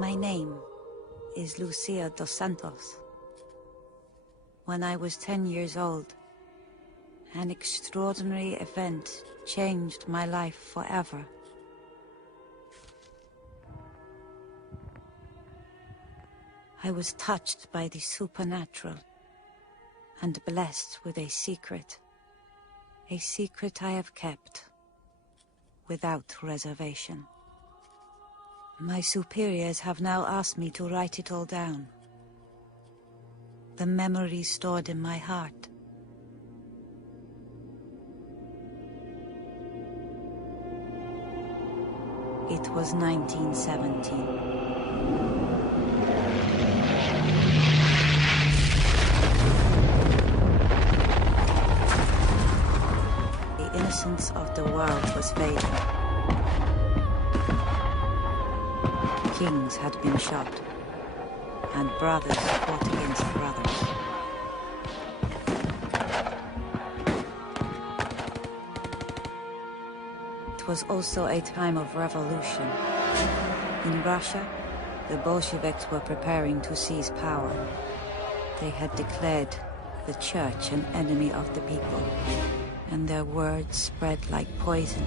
My name is Lúcia de Santos. When I was 10 years old, an extraordinary event changed my life forever. I was touched by the supernatural and blessed with a secret I have kept without reservation. My superiors have now asked me to write it all down. The memories stored in my heart. It was 1917. The innocence of the world was fading. Kings had been shot, and brothers fought against brothers. It was also a time of revolution. In Russia, the Bolsheviks were preparing to seize power. They had declared the church an enemy of the people, and their words spread like poison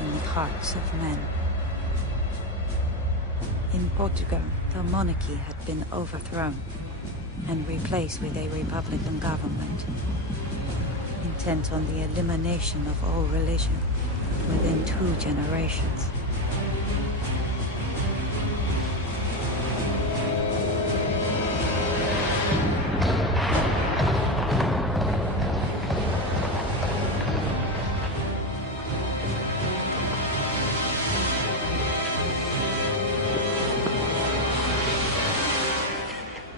in the hearts of men. In Portugal, the monarchy had been overthrown and replaced with a republican government, intent on the elimination of all religion within 2 generations.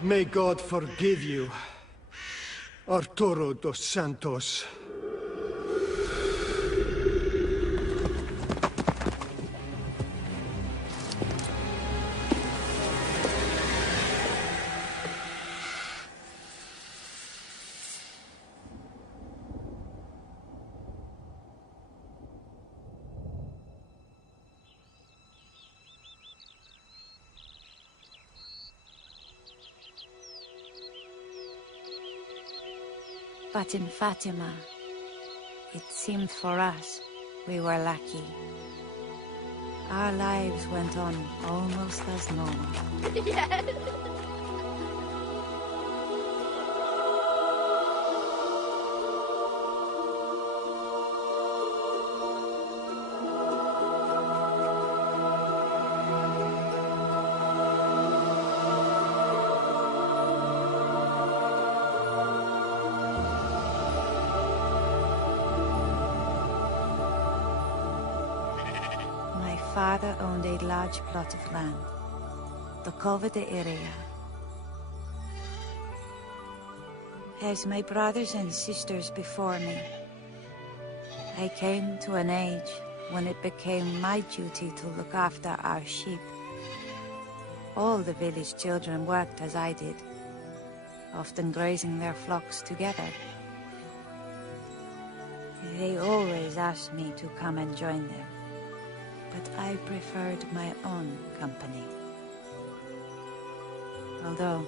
May God forgive you, Arturo dos Santos. But in Fatima, it seemed for us we were lucky. Our lives went on almost as normal. Yes. Father owned a large plot of land, the Cova de Iria. As my brothers and sisters before me, I came to an age when it became my duty to look after our sheep. All the village children worked as I did, often grazing their flocks together. They always asked me to come and join them, but I preferred my own company. Although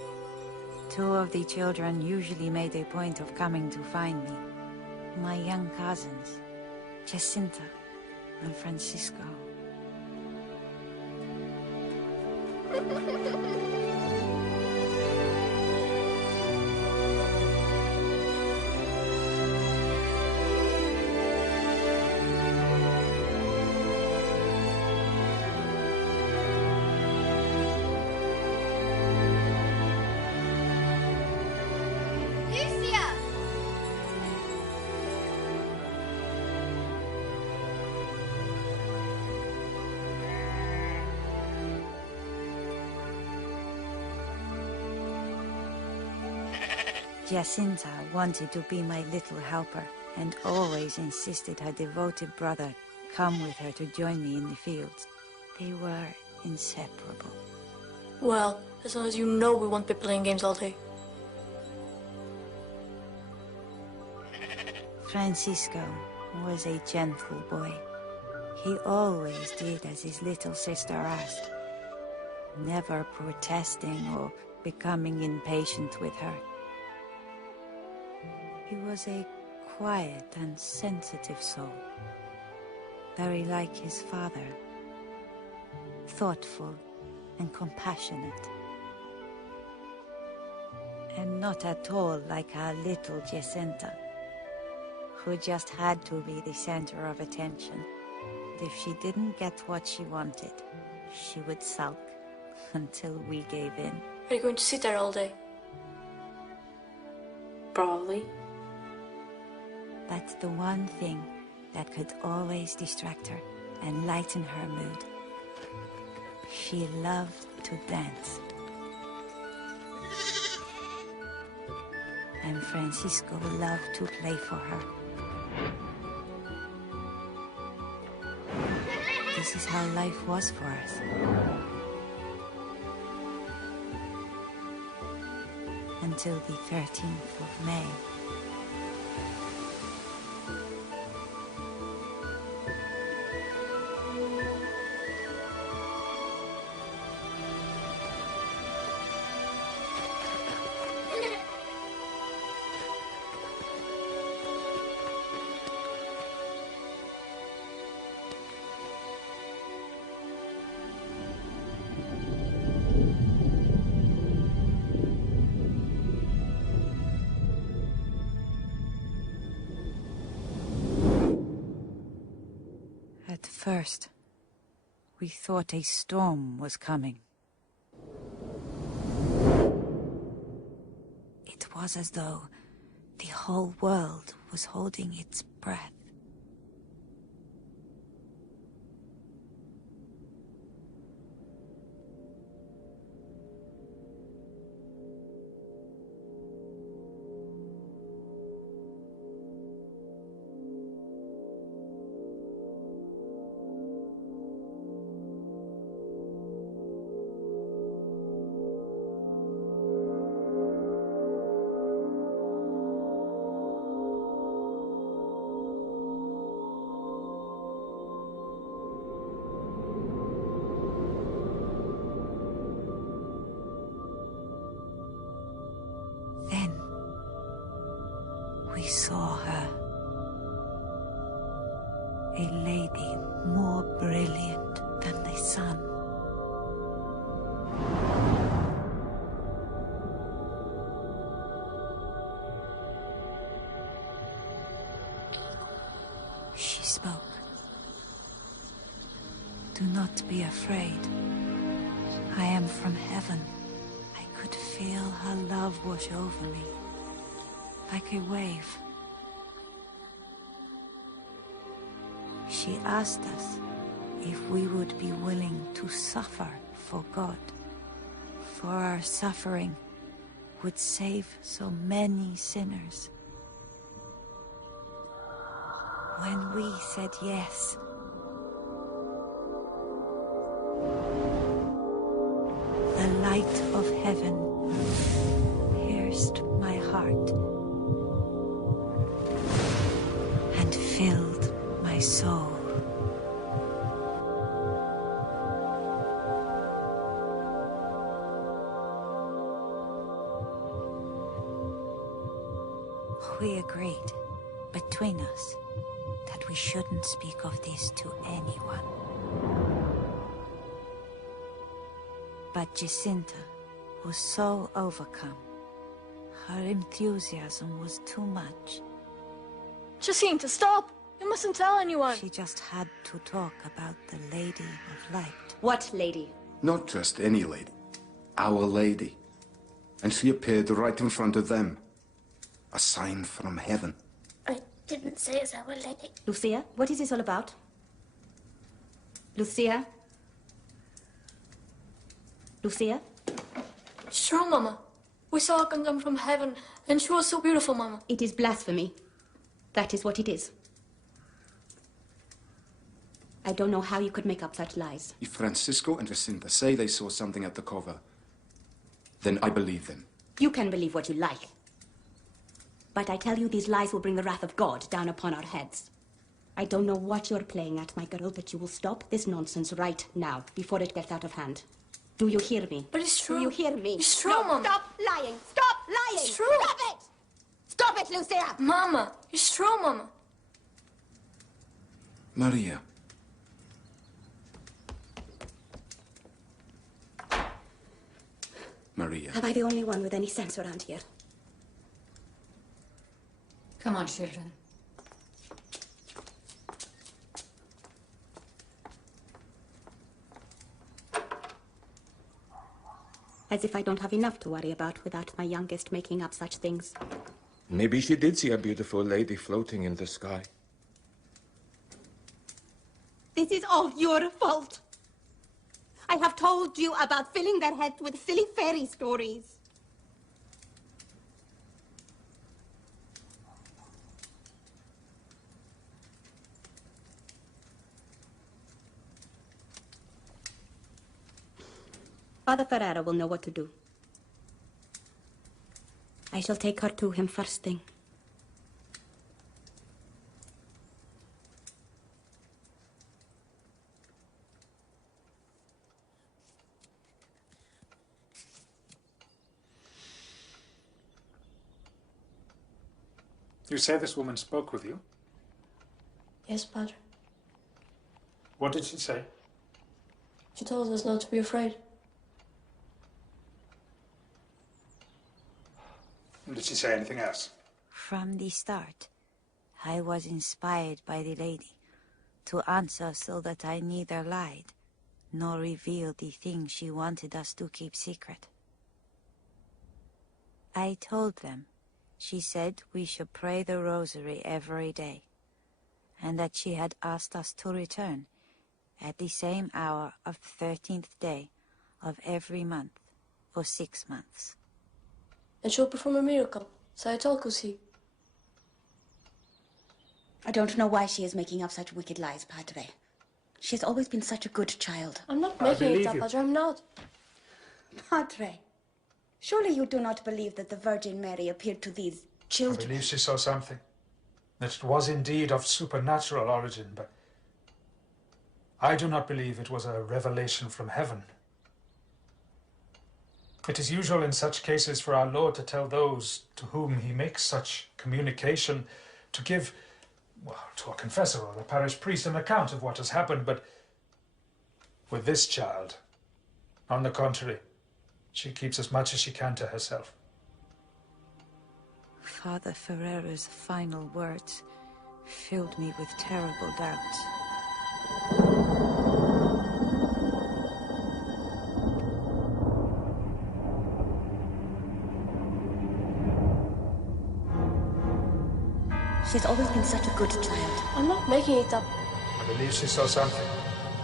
2 of the children usually made a point of coming to find me, my young cousins, Jacinta and Francisco. Jacinta wanted to be my little helper and always insisted her devoted brother come with her to join me in the fields. They were inseparable. Well, as long as you know we won't be playing games all day. Francisco was a gentle boy. He always did as his little sister asked. never protesting or becoming impatient with her. He was a quiet and sensitive soul, very like his father, thoughtful and compassionate, and not at all like our little Jacinta, who just had to be the center of attention. If she didn't get what she wanted, she would sulk until we gave in. Are you going to sit there all day? Probably. That's the one thing that could always distract her and lighten her mood. She loved to dance. And Francisco loved to play for her. This is how life was for us. Until the 13th of May. At first, we thought a storm was coming. It was as though the whole world was holding its breath. We saw her, a lady more brilliant than the sun. She spoke. Do not be afraid. I am from heaven. I could feel her love wash over me. Like a wave. She asked us if we would be willing to suffer for God, for our suffering would save so many sinners. When we said yes, the light of heaven pierced my heart. Filled my soul. We agreed, between us, that we shouldn't speak of this to anyone. But Jacinta was so overcome. Her enthusiasm was too much. Jacinta, stop! You mustn't tell anyone. She just had to talk about the Lady of Light. What lady? Not just any lady. Our Lady. And she appeared right in front of them. A sign from heaven. I didn't say it's Our Lady. Lucia, what is this all about? Lucia? Lucia? It's true, Mama. We saw her come down from heaven, and she was so beautiful, Mama. It is blasphemy. That is what it is. I don't know how you could make up such lies. If Francisco and Jacinta say they saw something at the cover, then I believe them. You can believe what you like. But I tell you, these lies will bring the wrath of God down upon our heads. I don't know what you're playing at, my girl, but you will stop this nonsense right now, before it gets out of hand. Do you hear me? But it's true. Do you hear me? It's true, No, Mama. stop lying! Stop lying! It's true. Stop it! Stop it, Lucia! Mama, it's true, Mama. Maria. Maria. Am I the only one with any sense around here? Come on, children. As if I don't have enough to worry about without my youngest making up such things. Maybe she did see a beautiful lady floating in the sky. This is all your fault. I have told you about filling their heads with silly fairy stories. Father Ferrara will know what to do. I shall take her to him first thing. You say this woman spoke with you? Yes, Padre. What did she say? She told us not to be afraid. Did she say anything else? From the start, I was inspired by the lady to answer so that I neither lied nor revealed the things she wanted us to keep secret. I told them she said we should pray the rosary every day, and that she had asked us to return at the same hour of the 13th day of every month for 6 months. And she'll perform a miracle. Say it all, Cusi. I don't know why she is making up such wicked lies, Padre. She has always been such a good child. I'm not making it up, Padre. I'm not. Padre, surely you do not believe that the Virgin Mary appeared to these I children? believe she saw something. That it was indeed of supernatural origin, but I do not believe it was a revelation from heaven. It is usual in such cases for our Lord to tell those to whom he makes such communication to give, well, to a confessor or a parish priest an account of what has happened, but with this child, on the contrary, she keeps as much as she can to herself. Father Ferrera's final words filled me with terrible doubts. She's always been such a good child. I'm not making it up. I believe she saw something.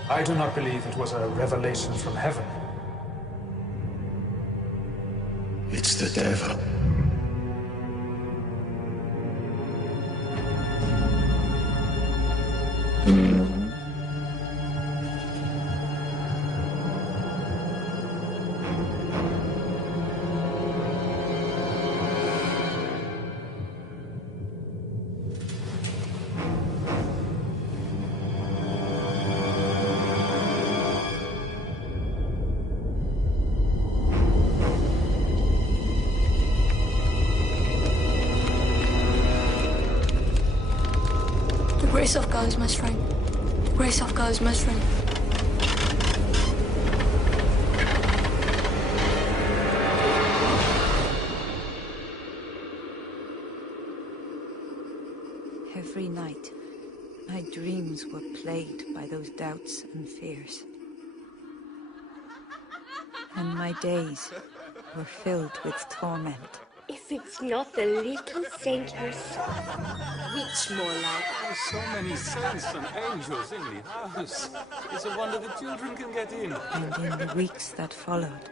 I do not believe it was a revelation from heaven. It's the devil. The grace of God is my strength. The grace of God is my strength. Every night, my dreams were plagued by those doubts and fears. And my days were filled with torment. If it's not the little saint herself. Which more like? So many saints and angels in the house. It's a wonder the children can get in. And in the weeks that followed,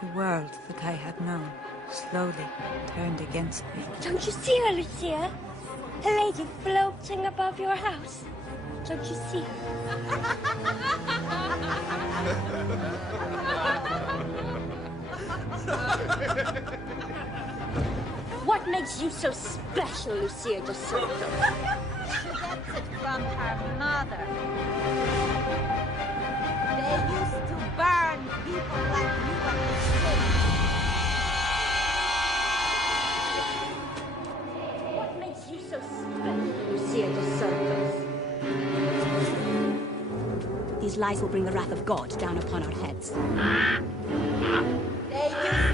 the world that I had known slowly turned against me. Don't you see her, Lucia? A lady floating above your house. Don't you see her? What makes you so special, Lucia de Santos? She gets it from her mother. They used to burn people These lies will bring the wrath of God down upon our heads. They used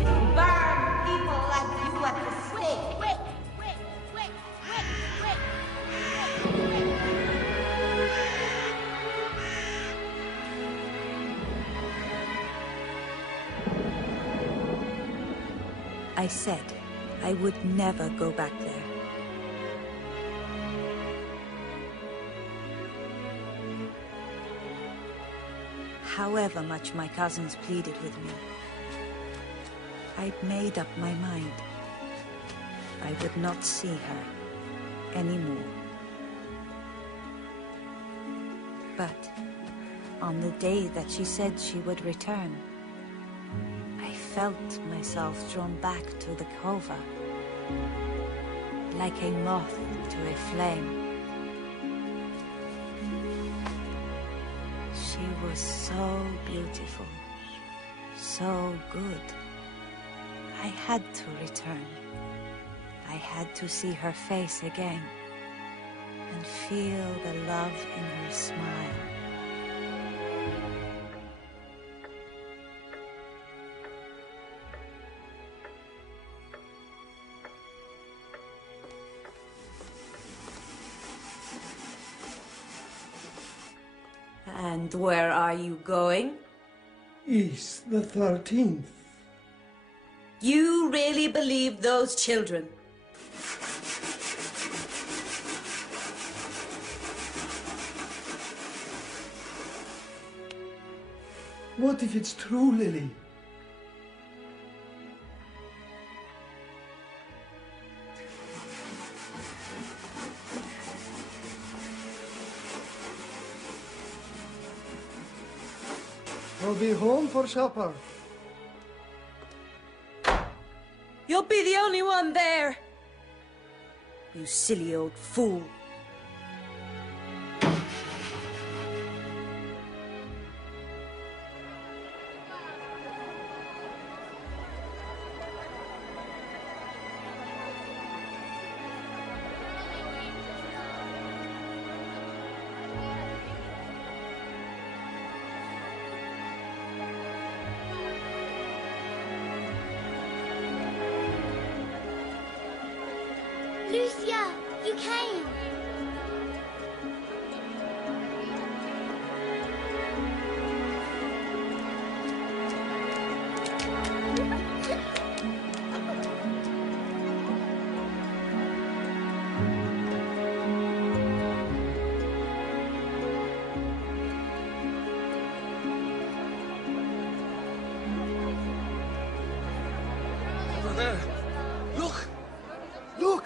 to burn people like you at the stake. I said I would never go back there. However much my cousins pleaded with me, I'd made up my mind. I would not see her anymore. But on the day that she said she would return, I felt myself drawn back to the cova, like a moth to a flame. She was so beautiful, so good. I had to return. I had to see her face again and feel the love in her smile. And where are you going? East the 13th. You really believe those children? What if it's true, Lily? I'll be home for supper. You'll be the only one there. You silly old fool. Lucia, you came. Over there. Look! Look!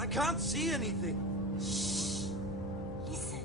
I can't see anything. Listen.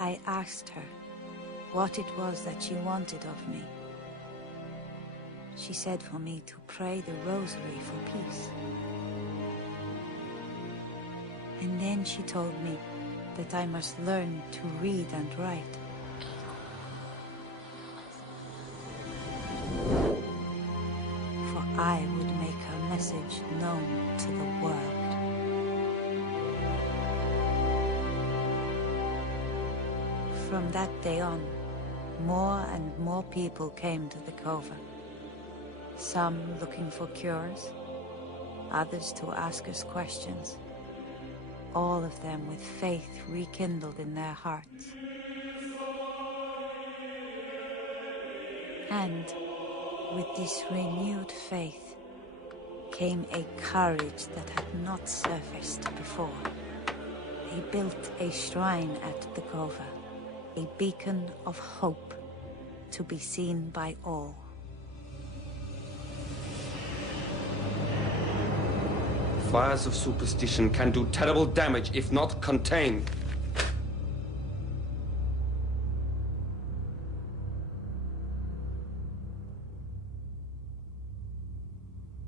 I asked her what it was that she wanted of me. She said for me to pray the rosary for peace. And then she told me that I must learn to read and write. For I would make her message known. into the world. From that day on, more and more people came to the cover. Some looking for cures, others to ask us questions. All of them with faith rekindled in their hearts. And with this renewed faith came a courage that had not surfaced before. They built a shrine at the cover, a beacon of hope to be seen by all. Fires of superstition can do terrible damage if not contained.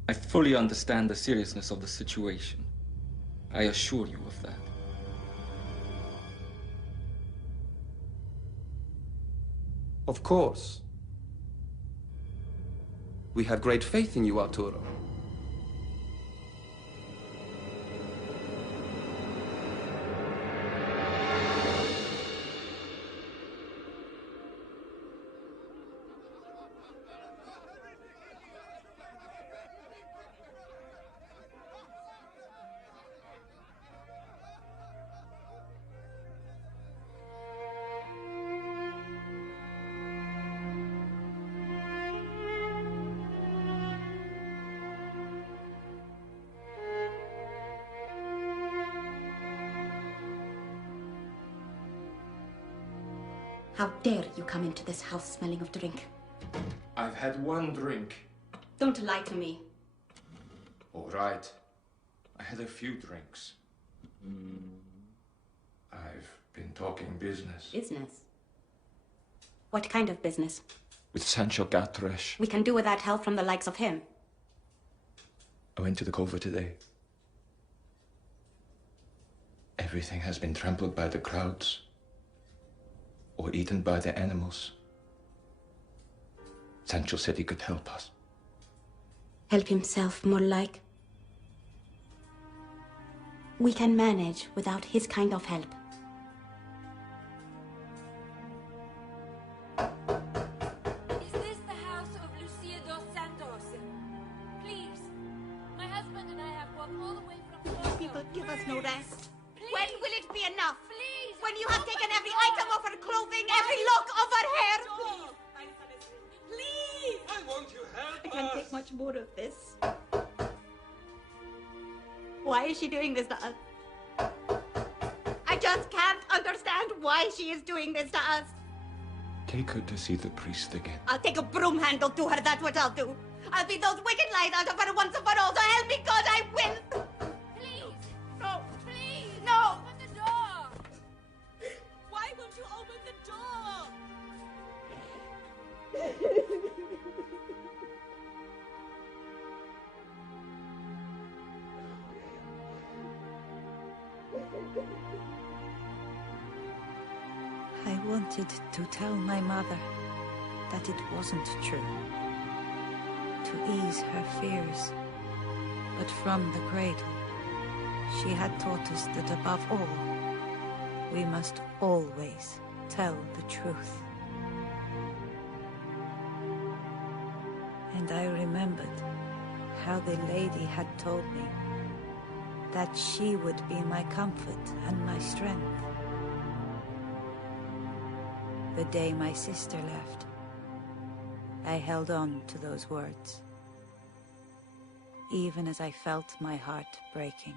I fully understand the seriousness of the situation. I assure you of that. Of course. We have great faith in you, Arturo. How dare you come into this house smelling of drink? I've had one drink. Don't lie to me. All right. I had a few drinks. I've been talking business. Business? What kind of business? With Sancho Gatres. We can do without help from the likes of him. I went to the cover today. Everything has been trampled by the crowds. Or eaten by the animals. Sancho said he could help us. Help himself, more like. We can manage without his kind of help. Is this the house of Lúcia de Santos? Please, my husband and I have walked all the way from... People give us no rest. Please. When will it be enough? Please. When you have taken every item of her clothing, every lock of her hair? Please! Why won't you help I can't us? take much more of this. Why is she doing this to us? I just can't understand why she is doing this to us. Take her to see the priest again. I'll take a broom handle to her, that's what I'll do. I'll beat those wicked lies out of her once and for all, so help me God, I will! Please. No. Please. No! Open the door. Why won't you open the door? I wanted to tell my mother that it wasn't true, to ease her fears. But from the cradle, she had taught us that above all, we must always tell the truth. And I remembered how the lady had told me that she would be my comfort and my strength. The day my sister left, I held on to those words, even as I felt my heart breaking.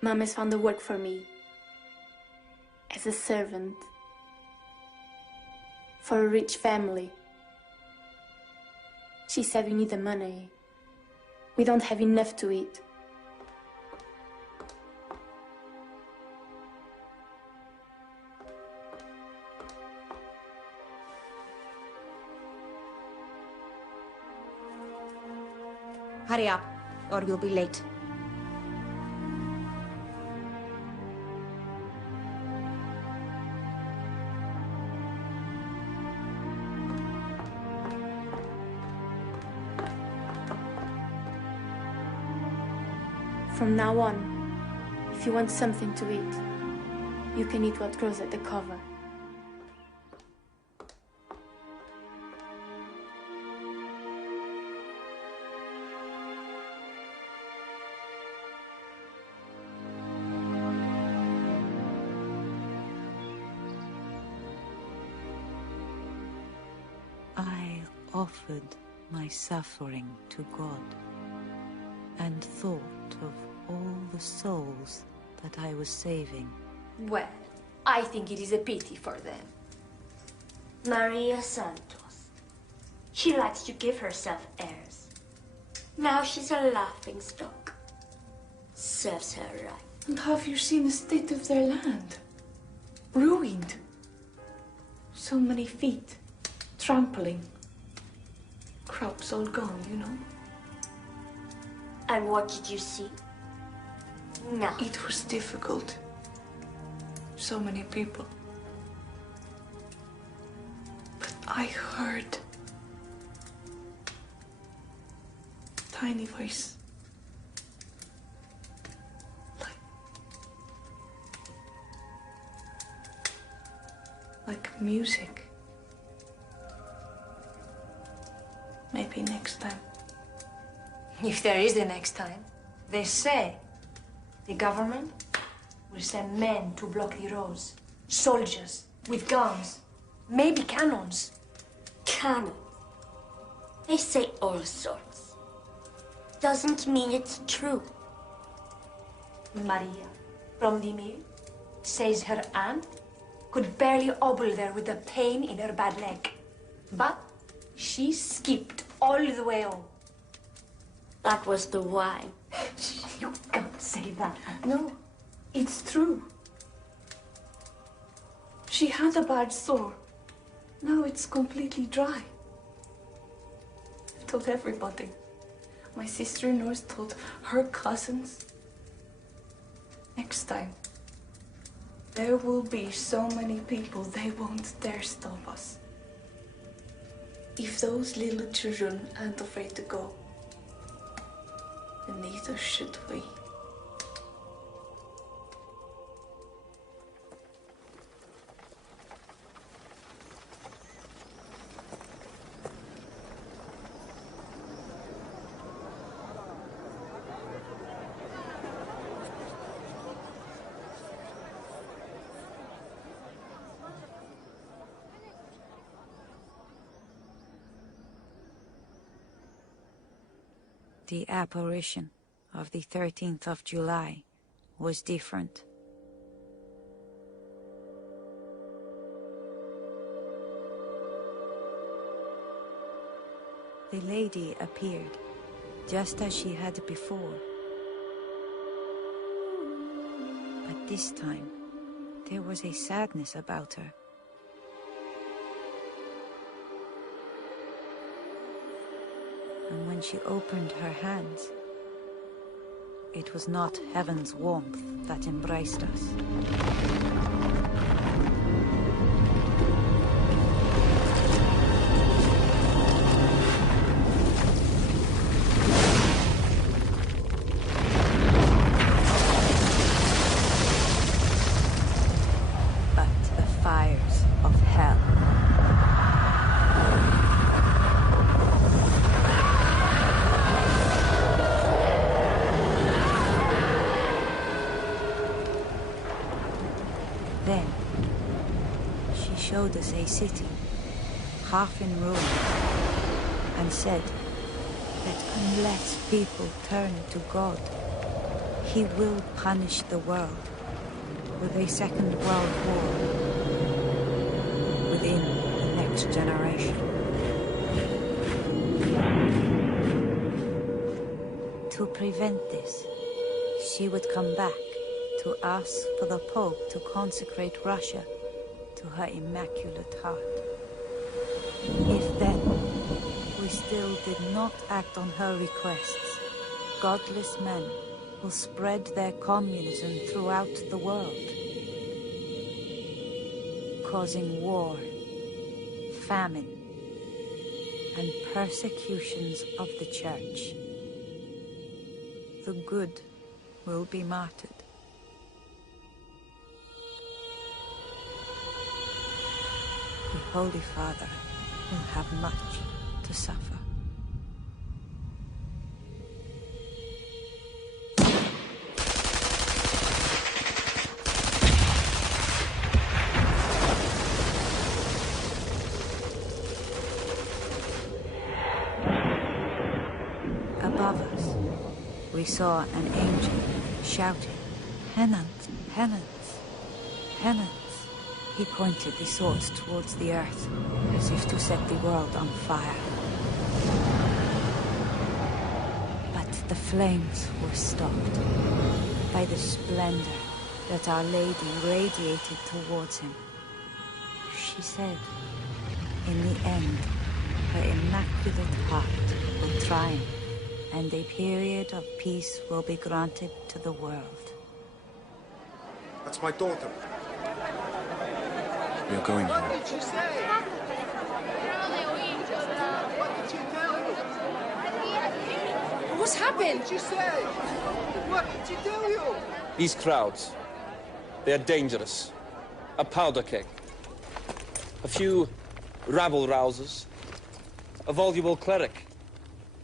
Mom has found the work for me as a servant for a rich family. She said we need the money. We don't have enough to eat. Hurry up, or you'll be late. From now on, if you want something to eat, you can eat what grows at the cover. I offered my suffering to God and thought of all the souls that I was saving. Well, I think it is a pity for them. Maria Santos. She likes to give herself airs. Now she's a laughingstock. Serves her right. And have you seen the state of their land? Ruined. So many feet. Trampling. Crops all gone, you know. And what did you see? No. It was difficult. So many people. But I heard a tiny voice. Like music. Maybe next time. If there is a next time, they say the government will send men to block the roads. Soldiers with guns, maybe cannons. Cannons? They say all sorts. Doesn't mean it's true. Maria from the mill says her aunt could barely obble there with the pain in her bad leg. But she skipped all the way home. That was the wine. You can't say that. No, it's true. She had a bad sore. Now it's completely dry. I've told everybody. My sister-in-laws told her cousins. Next time, there will be so many people they won't dare stop us. If those little children aren't afraid to go, then neither should we. The apparition of the 13th of July was different. The lady appeared, just as she had before. But this time, there was a sadness about her. And when she opened her hands, it was not heaven's warmth that embraced us. But the fires of hell. Then, she showed us a city, half in ruin, and said that unless people turn to God, He will punish the world with a second world war within the next generation. To prevent this, she would come back to ask for the Pope to consecrate Russia to her Immaculate Heart. If then we still did not act on her requests, godless men will spread their communism throughout the world, causing war, famine, and persecutions of the Church. The good will be martyred. The Holy Father will have much to suffer. Above us, we saw an angel shouting, "Penance, penance, penance." He pointed the swords towards the earth, as if to set the world on fire. But the flames were stopped by the splendor that Our Lady radiated towards him. She said, in the end, her immaculate heart will triumph, and a period of peace will be granted to the world. That's my daughter. We are going What home. did you say? What did she tell you? What's happened? What did she say? What did she tell you? These crowds, they are dangerous. A powder keg. A few rabble-rousers. A voluble cleric.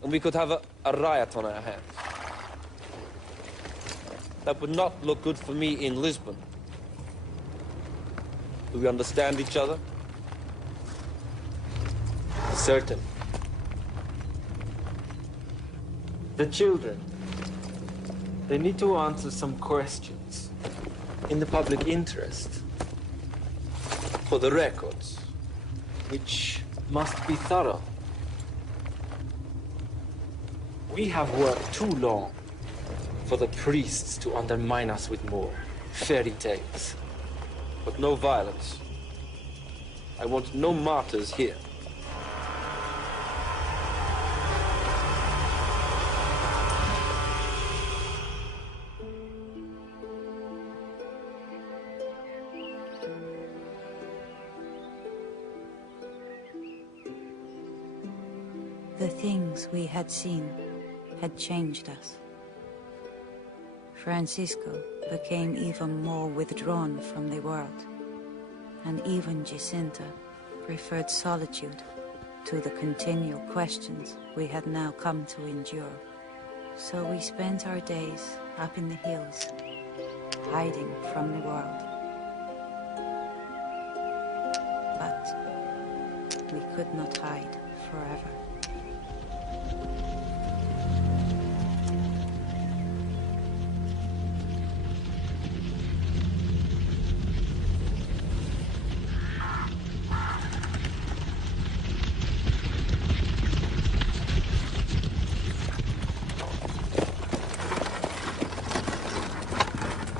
And we could have a riot on our hands. That would not look good for me in Lisbon. Do we understand each other? Certain. The children, they need to answer some questions in the public interest. For the records. Which must be thorough. We have worked too long for the priests to undermine us with more fairy tales. But no violence. I want no martyrs here. The things we had seen had changed us. Francisco became even more withdrawn from the world, and even Jacinta preferred solitude to the continual questions we had now come to endure. So we spent our days up in the hills, hiding from the world. But we could not hide forever.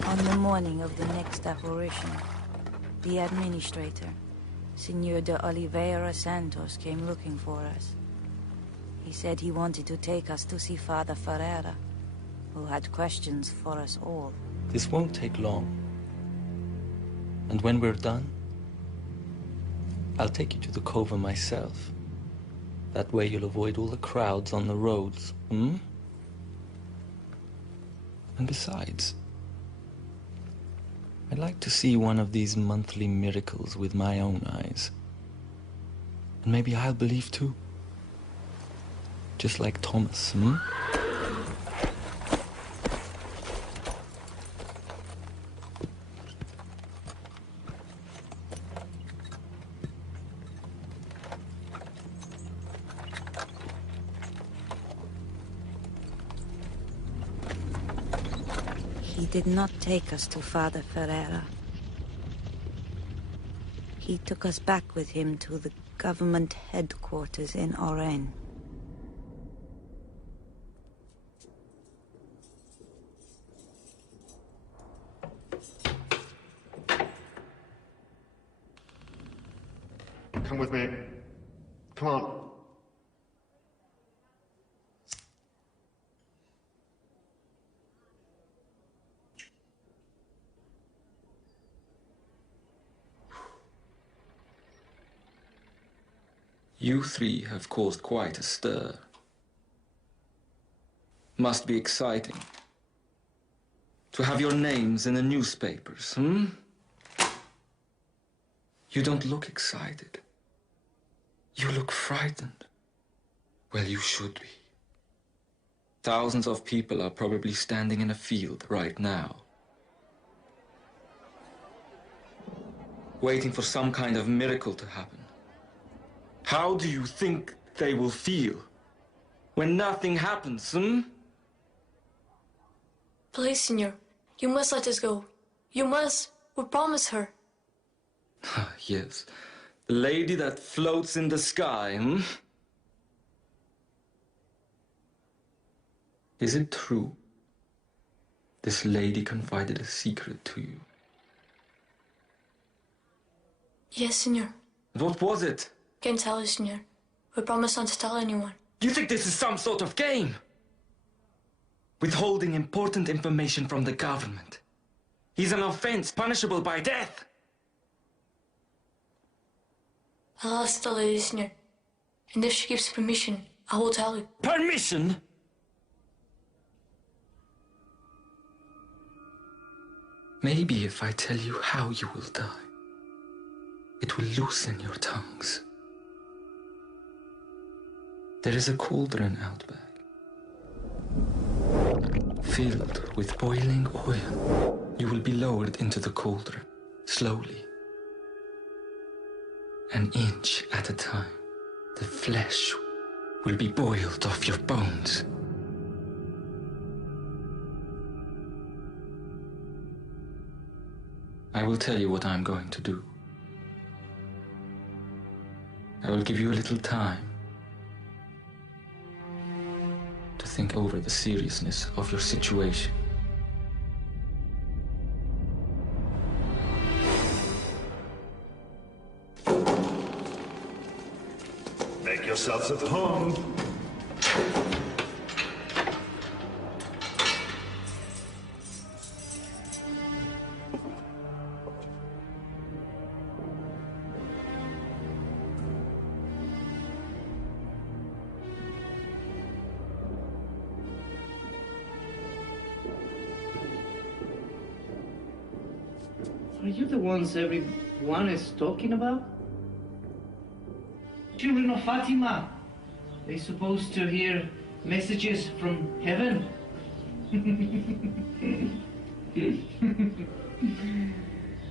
On the morning of the next apparition, the administrator, Senor de Oliveira Santos, came looking for us. He said he wanted to take us to see Father Ferreira, who had questions for us all. This won't take long. And when we're done, I'll take you to the cover myself. That way you'll avoid all the crowds on the roads, hmm? And besides, I'd like to see one of these monthly miracles with my own eyes. And maybe I'll believe too. Just like Thomas, hmm? He did not take us to Father Ferreira. He took us back with him to the government headquarters in Oran. Come with me. Come on. You three have caused quite a stir. Must be exciting. To have your names in the newspapers, hmm? You don't look excited. You look frightened. Well, you should be. Thousands of people are probably standing in a field right now, waiting for some kind of miracle to happen. How do you think they will feel when nothing happens, hmm? Please, Signor, you must let us go. You must. We promise her. Yes, the lady that floats in the sky, hmm? Is it true this lady confided a secret to you? Yes, Signor. What was it? Can't tell you, Signor. We promise not to tell anyone. You think this is some sort of game? Withholding important information from the government is an offense punishable by death. I'll ask the lady, Signor. And if she gives permission, I will tell you. Permission? Maybe if I tell you how you will die, it will loosen your tongues. There is a cauldron out back, filled with boiling oil. You will be lowered into the cauldron, slowly. An inch at a time, the flesh will be boiled off your bones. I will tell you what I'm going to do. I will give you a little time to think over the seriousness of your situation. Make yourselves at home. Are you the ones everyone is talking about? Children of Fatima. They supposed to hear messages from heaven.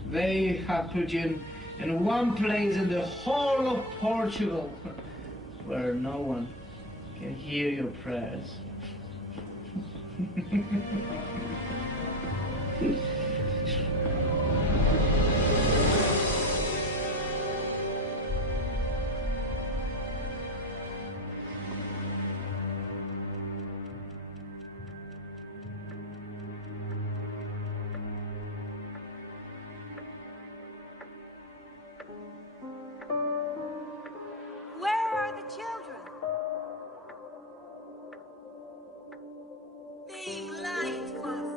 They have put you in one place in the whole of Portugal where no one can hear your prayers. Where are the children? Being lied to us.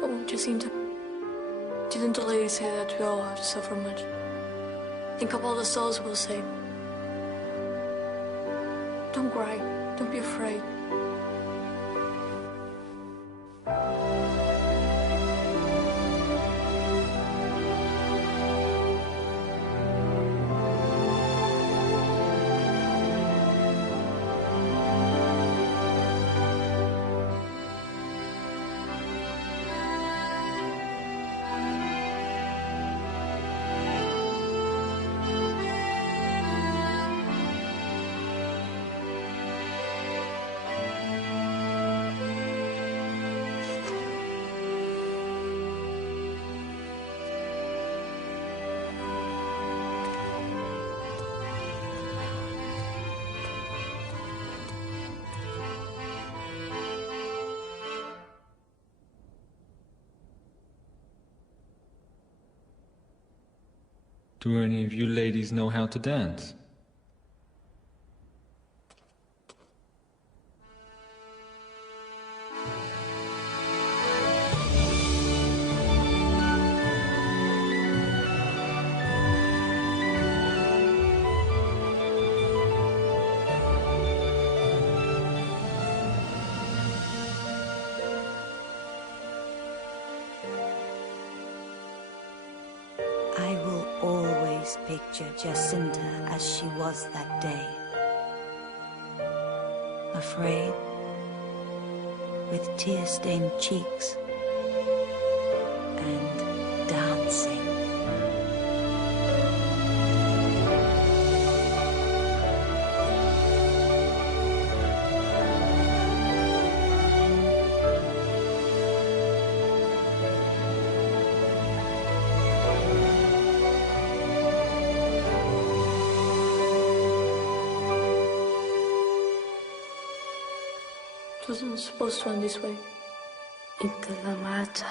Oh, Jacinta, didn't the lady say that we all have to suffer much? Think of all the souls we'll save. Don't cry. Don't be afraid. Do any of you ladies know how to dance? I will always picture Jacinta as she was that day. Afraid, with tear-stained cheeks, and dancing. It wasn't supposed to end this way. Into la marcha.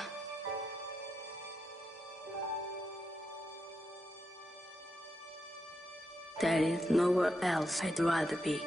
There is nowhere else I'd rather be.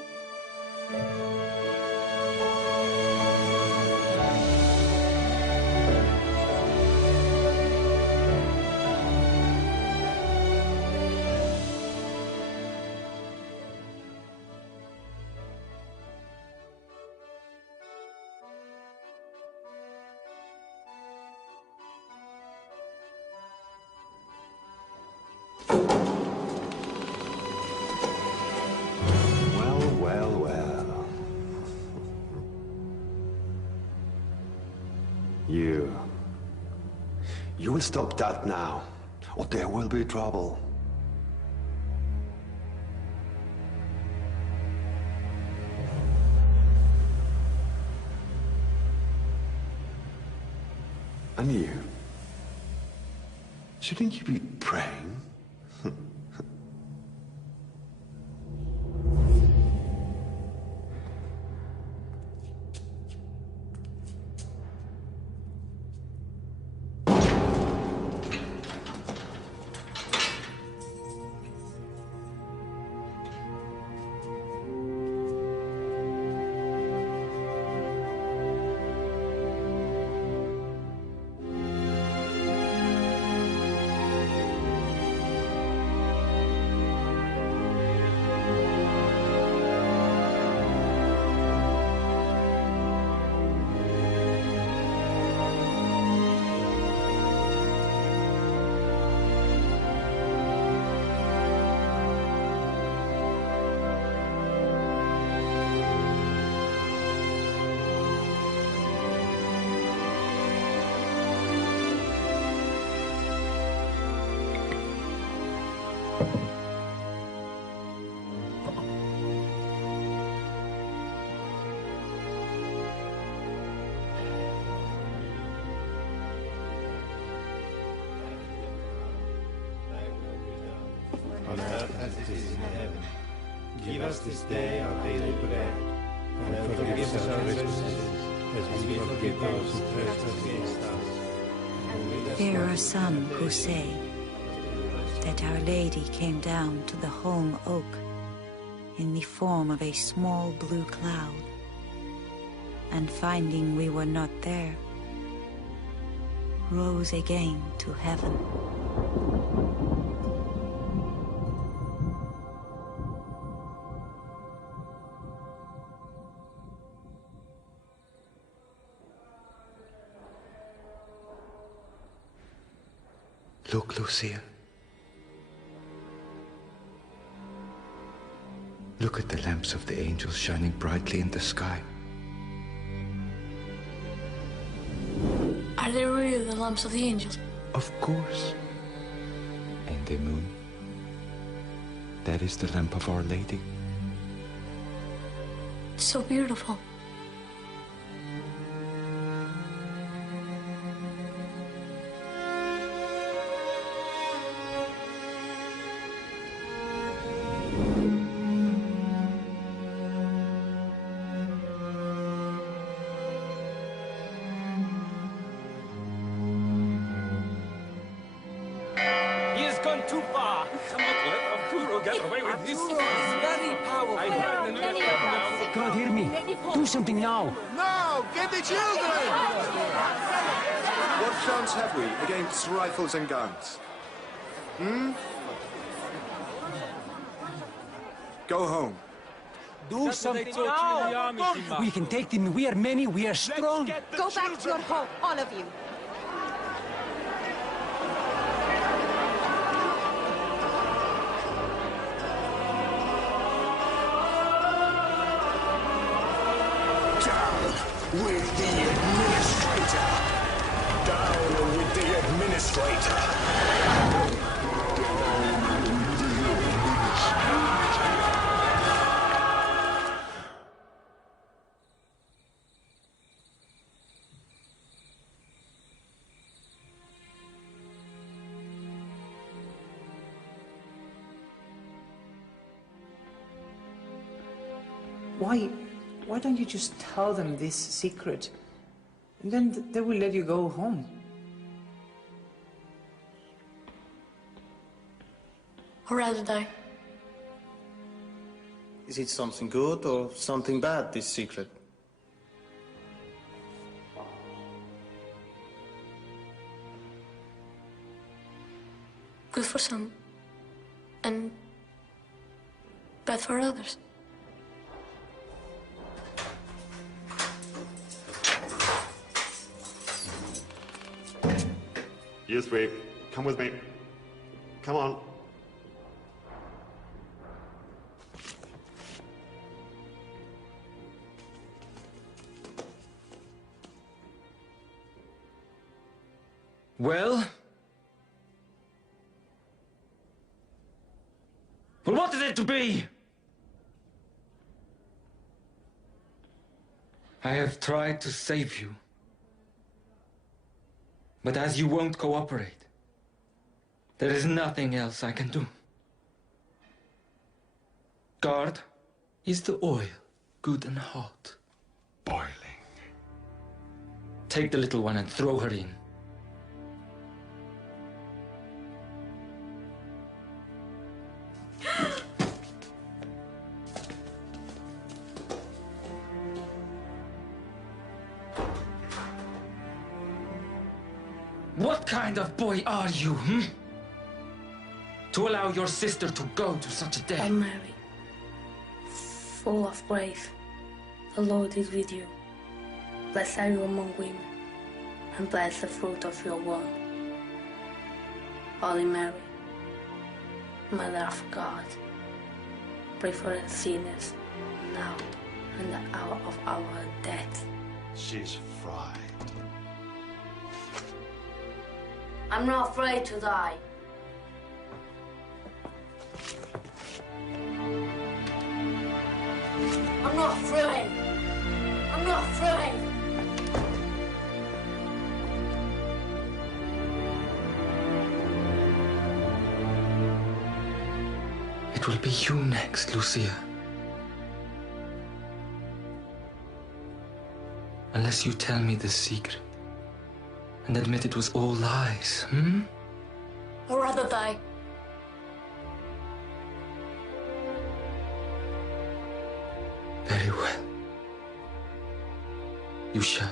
You will stop that now, or there will be trouble. And you? Shouldn't you be praying? On earth as it is in heaven. Give us this day our daily bread, and forgive us our trespasses, as we forgive those who trespass against us. There are some who say that Our Lady came down to the home oak in the form of a small blue cloud, and finding we were not there, rose again to heaven. Look, Lucia. Look at the lamps of the angels shining brightly in the sky. Are they really the lamps of the angels? Of course. And the moon. That is the lamp of Our Lady. It's so beautiful. gone too far. Come on, let Arturo get away with this. He's very powerful. I heard the God, hear me. Do something now. No! Get the children! What chance have we against rifles and guns? Hmm? Go home. Do something now. We can take them. We are many. We are strong. Go back to your home, all of you. Down with the administrator! Down with the administrator! Why don't you just tell them this secret? And then they will let you go home. I'd rather die. Is it something good or something bad, this secret? Good for some, and bad for others. You three, come with me. Come on. Well? Well, what is it to be? I have tried to save you. But as you won't cooperate, there is nothing else I can do. Guard, is the oil good and hot? Boiling. Take the little one and throw her in. What kind of boy are you, to allow your sister to go to such a day? I'm Mary, full of grace. The Lord is with you. Blessed are you among women, and blessed the fruit of your womb. Holy Mary, Mother of God, pray for us sinners, now and the hour of our death. She's fried. I'm not afraid to die. I'm not afraid. I'm not afraid. It will be you next, Lucia. Unless you tell me the secret and admit it was all lies, I'd rather die. Very well. You shall.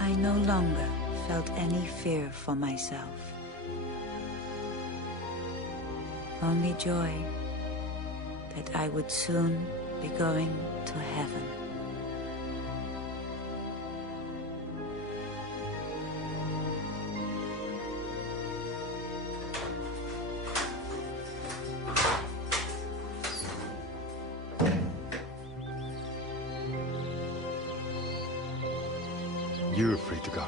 I no longer felt any fear for myself. Only joy that I would soon be going to heaven. You're free to go.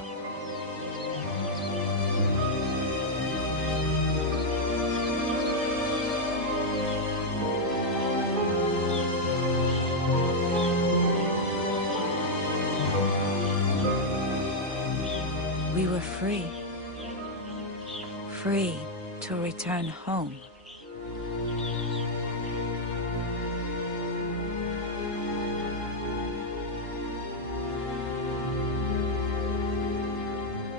We were free. Free to return home.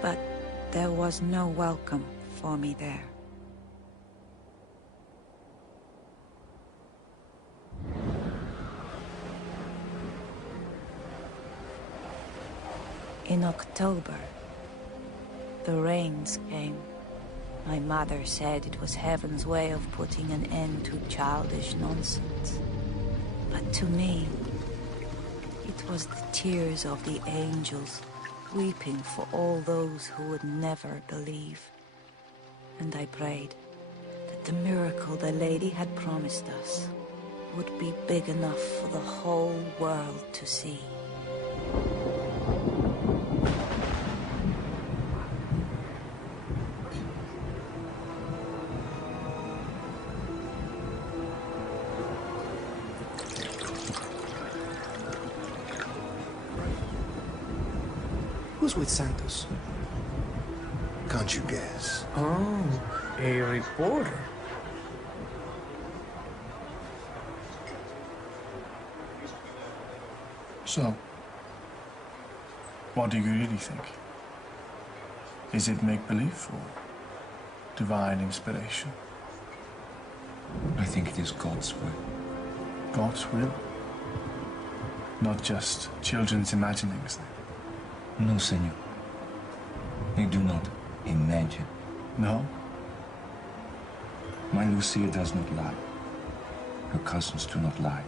But there was no welcome for me there. In October, the rains came. My mother said it was heaven's way of putting an end to childish nonsense. But to me, it was the tears of the angels weeping for all those who would never believe. And I prayed that the miracle the lady had promised us would be big enough for the whole world to see. Who's with Santos? Can't you guess? Oh, a reporter. So, what do you really think? Is it make-believe or divine inspiration? I think it is God's will. God's will? Not just children's imaginings, then? No, Senor. I do not imagine. No? My Lucia does not lie. Her cousins do not lie.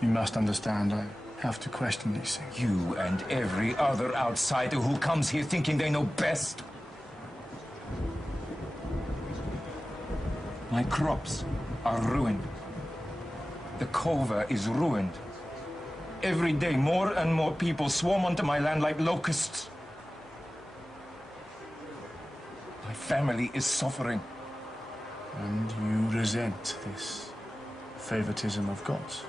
You must understand, I have to question these things. You and every other outsider who comes here thinking they know best. My crops are ruined. The cova is ruined. Every day, more and more people swarm onto my land like locusts. My family is suffering. And you resent this favoritism of God's?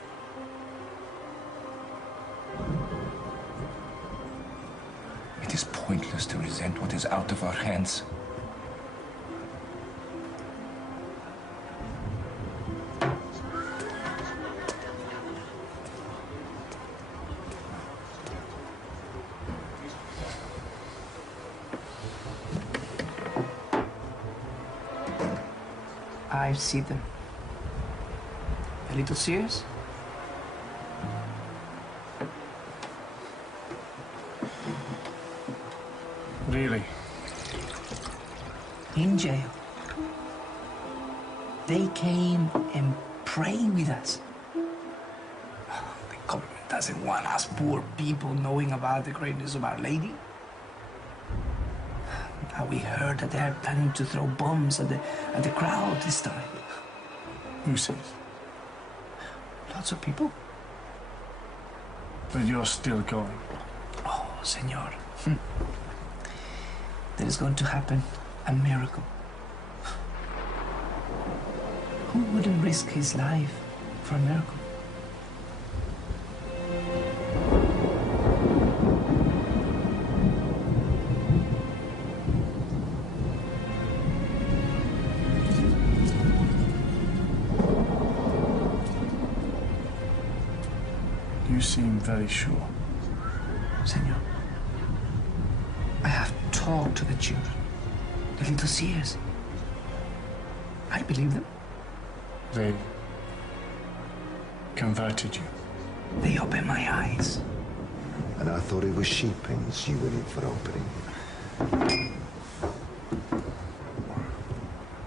It is pointless to resent what is out of our hands. I see them. A little serious? Really? In jail. They came and prayed with us. The government doesn't want us poor people knowing about the greatness of Our Lady. Now we heard that they're planning to throw bombs at the crowd this time. Who says? Lots of people. But you're still going. Oh, Senor. There is going to happen a miracle. Who wouldn't risk his life for a miracle? You seem very sure. Senor, I have talked to the children, the little seers. I believe them. They converted you. They opened my eyes. And I thought it was sheep pens you went in for opening.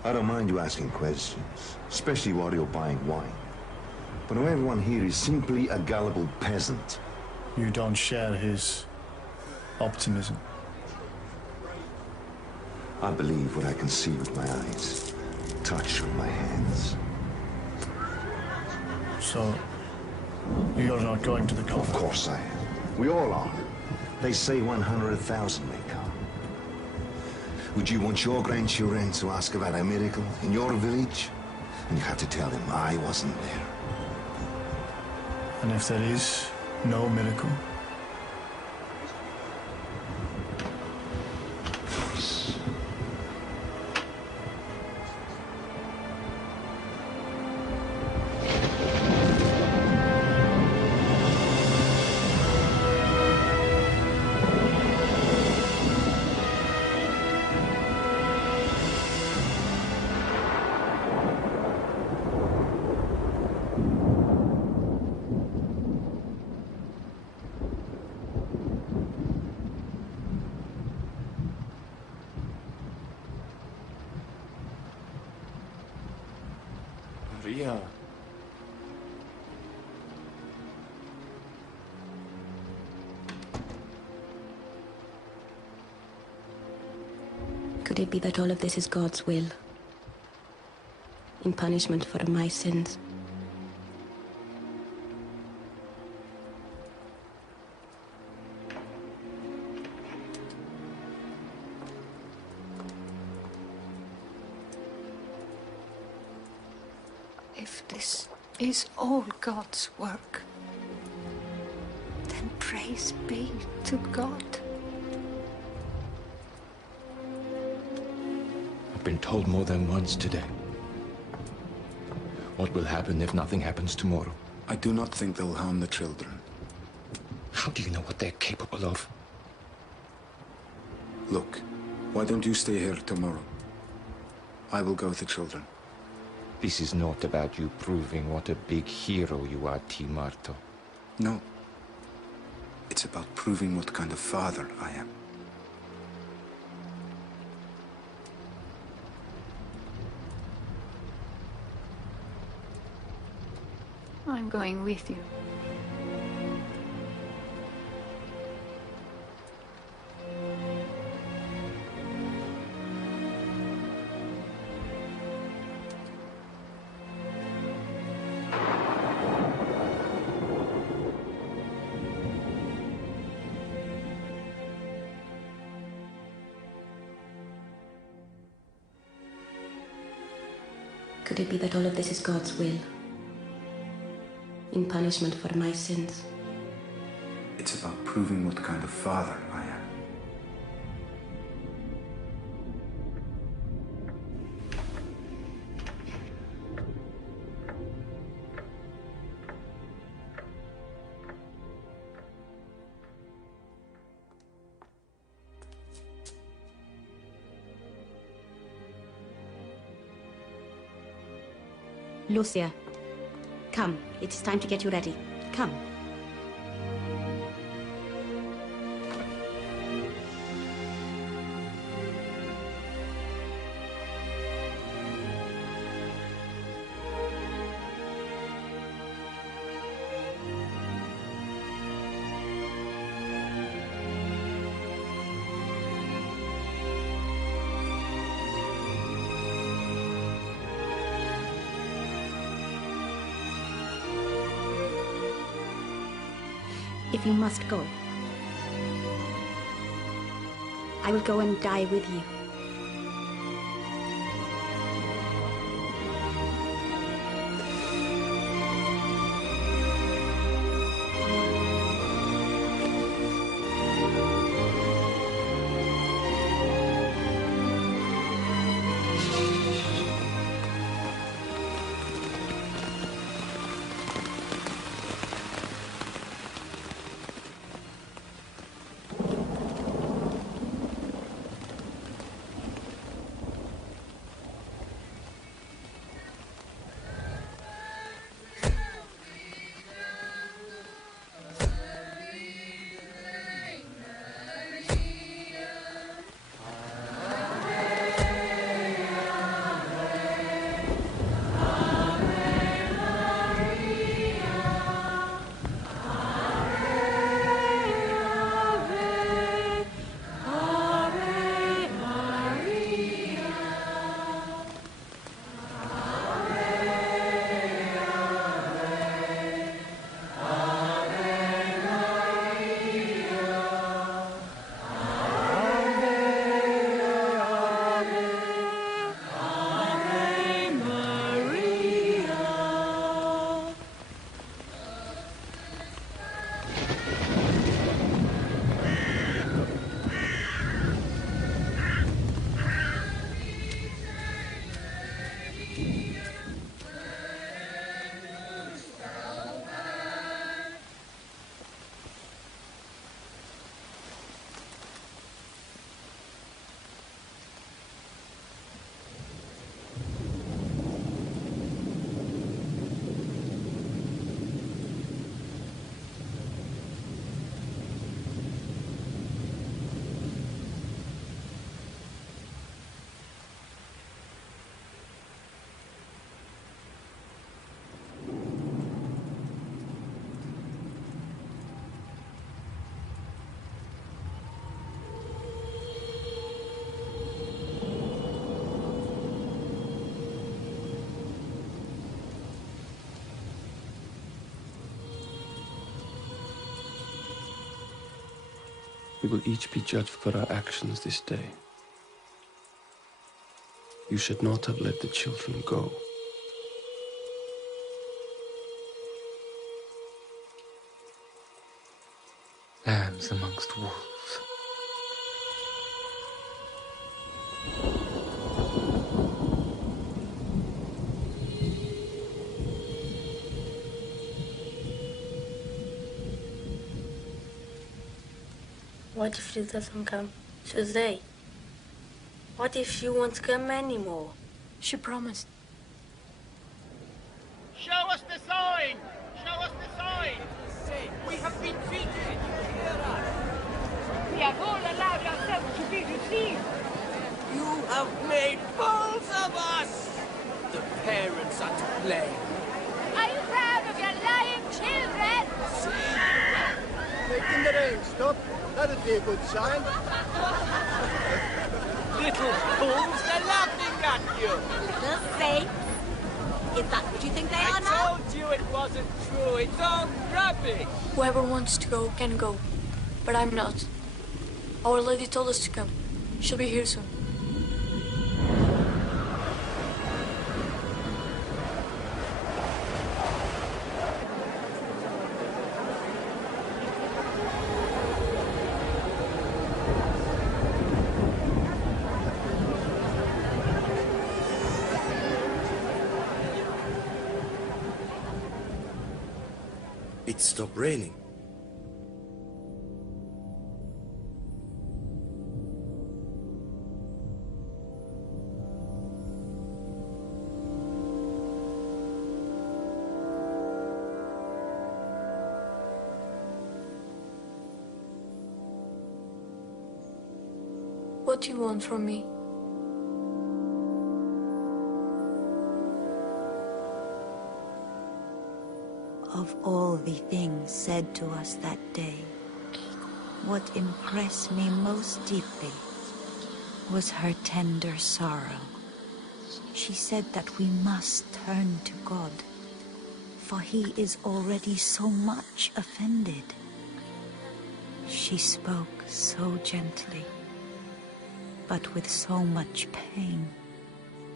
I don't mind you asking questions, especially while you're buying wine. But everyone here is simply a gullible peasant. You don't share his optimism. I believe what I can see with my eyes, touch with my hands. So, you're not going to the convent? Of course I am. We all are. They say 100,000 may come. Would you want your grandchildren to ask about a miracle in your village? And you have to tell them I wasn't there. And if there is no miracle? Maria. Could it be that all of this is God's will? In punishment for my sins? If this is all God's work, then praise be to God. I've been told more than once today. What will happen if nothing happens tomorrow? I do not think they'll harm the children. How do you know what they're capable of? Look, why don't you stay here tomorrow? I will go with the children. This is not about you proving what a big hero you are, T. Marto. No. It's about proving what kind of father I am. I'm going with you. Could it be that all of this is God's will? In punishment for my sins? It's about proving what kind of father I am. Lúcia, come. It is time to get you ready. Come. If you must go, I will go and die with you. We will each be judged for our actions this day. You should not have let the children go. Lambs amongst wolves. What if she doesn't come today? What if she won't come anymore? She promised. Show us the sign! Show us the sign! We have been cheated! We have all allowed ourselves to be deceived. You have made fools of us! The parents are to blame. Are you proud of your lying children? Making the rain stop. That'd be a good sign. Little fools, they're laughing at you. The saints? Is that what you think they are now? I told you it wasn't true. It's all rubbish. Whoever wants to go can go, but I'm not. Our Lady told us to come. She'll be here soon. It stopped raining. What do you want from me? Of all the things said to us that day, what impressed me most deeply was her tender sorrow. She said that we must turn to God, for he is already so much offended. She spoke so gently, but with so much pain.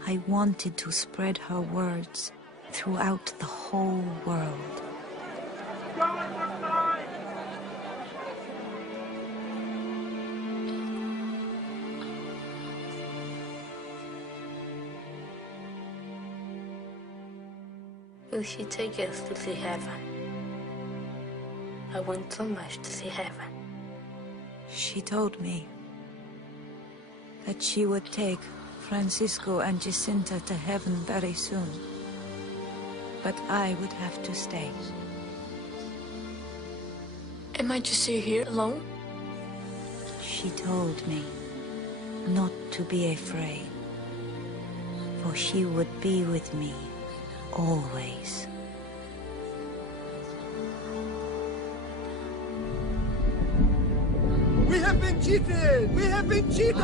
I wanted to spread her words throughout the whole world. Will she take us to see heaven? I want so much to see heaven. She told me that she would take Francisco and Jacinta to heaven very soon. But I would have to stay. Am I to stay here alone? She told me not to be afraid, for she would be with me always. We have been cheated! We have been cheated!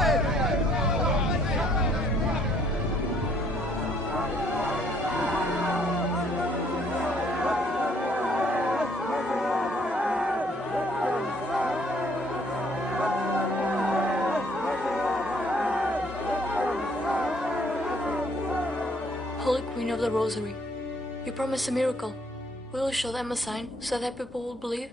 Holy Queen of the Rosary, you promised a miracle. Will you show them a sign so that people will believe?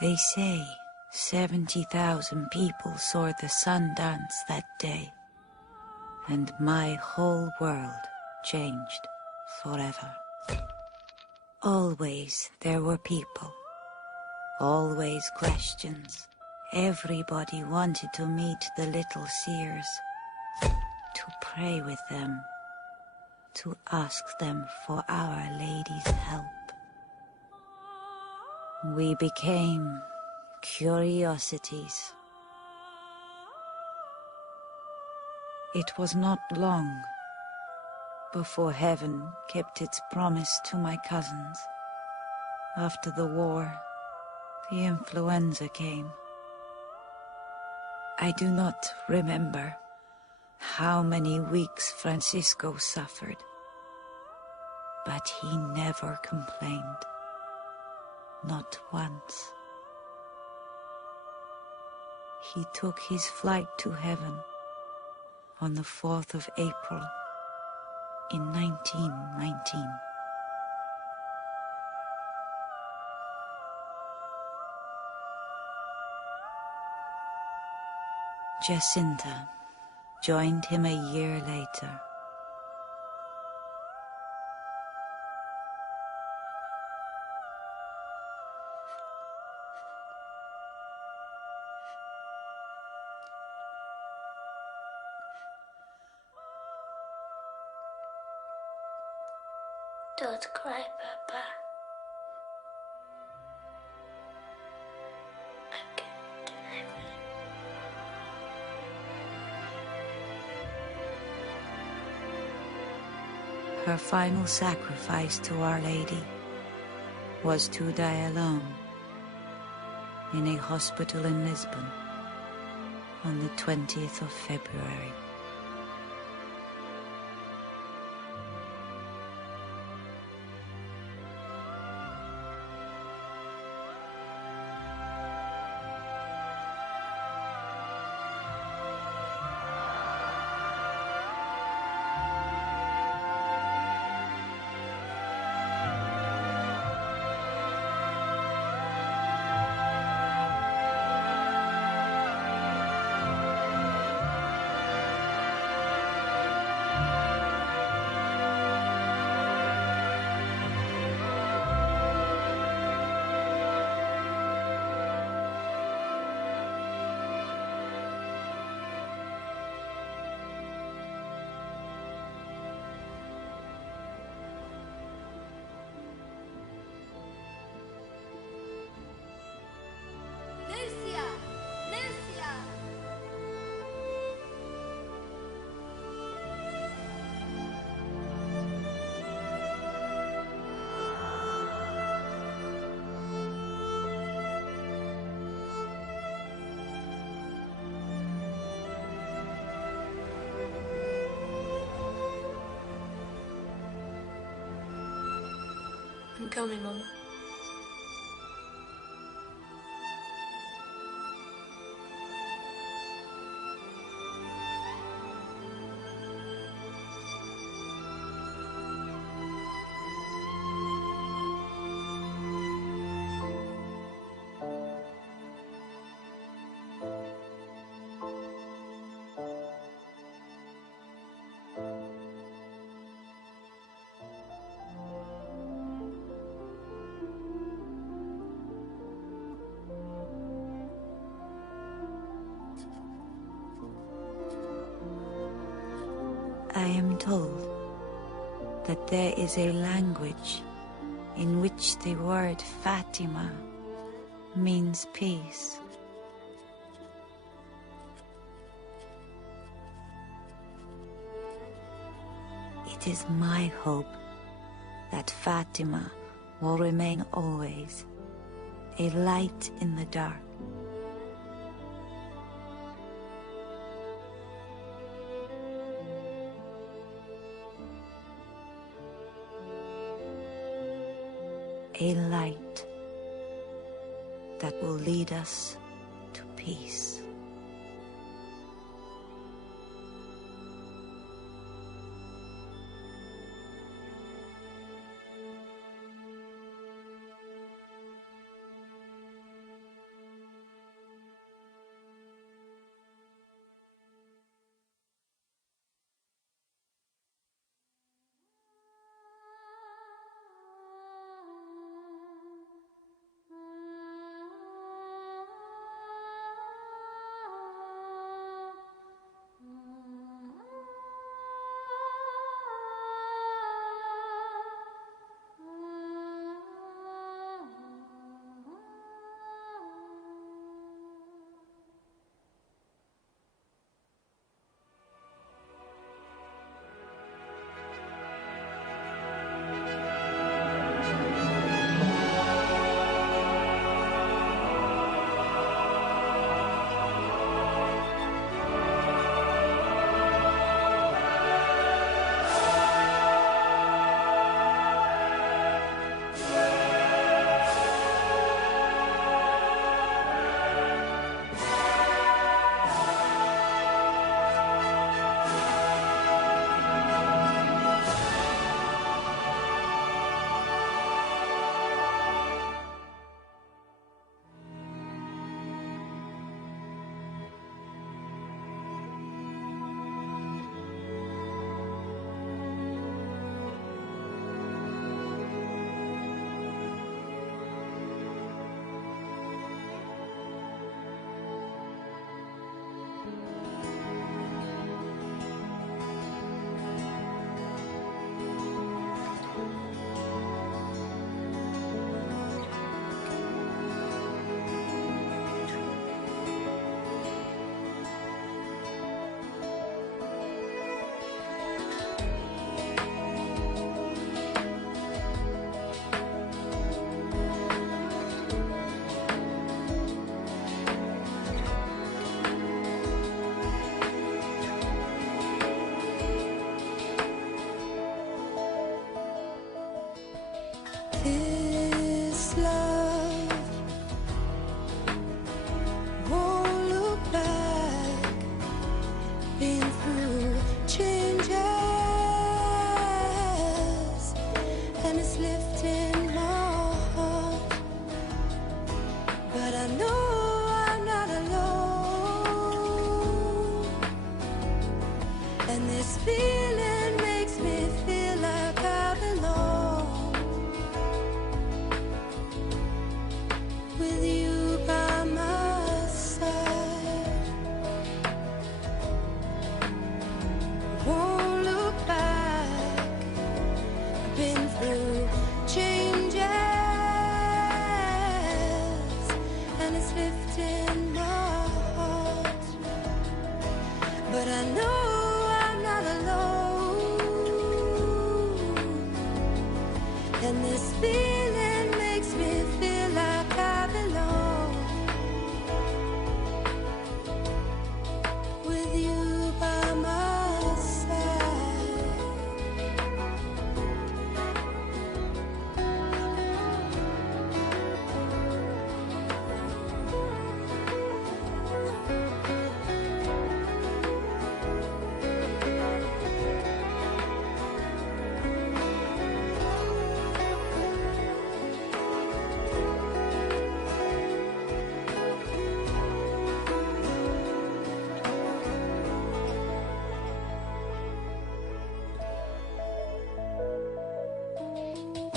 They say 70,000 people saw the sun dance that day, and my whole world changed forever. Always there were people, always questions. Everybody wanted to meet the little seers, to pray with them, to ask them for Our Lady's help. We became curiosities. It was not long before heaven kept its promise to my cousins. After the war, the influenza came. I do not remember how many weeks Francisco suffered, but he never complained, not once. He took his flight to heaven on the 4th of April in 1919. Jacinta joined him a year later. Don't cry, Papa. I'm going to heaven. Her final sacrifice to Our Lady was to die alone in a hospital in Lisbon on the 20th of February. Lúcia! Lúcia! I'm coming, Mama. I am told that there is a language in which the word Fatima means peace. It is my hope that Fatima will remain always a light in the dark. A light that will lead us to peace. This love won't look back. Been through changes, and it's lifting my heart. But I know I'm not alone, and this feeling makes me feel like I belong. With you by my side, won't look back. I've been through changes, and it's lifting my heart. But I know I'm not alone, and this feeling makes me feel like I belong. With you by my side.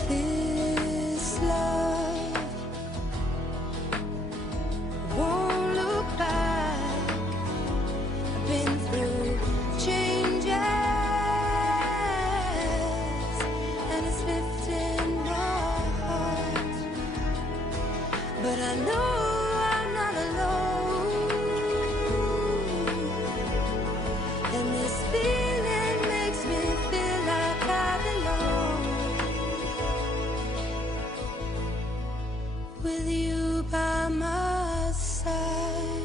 This love won't look back. I've been through changes, and it's lifting my heart. But I know I'm not alone, and this feeling makes me feel like I belong. With you by my side.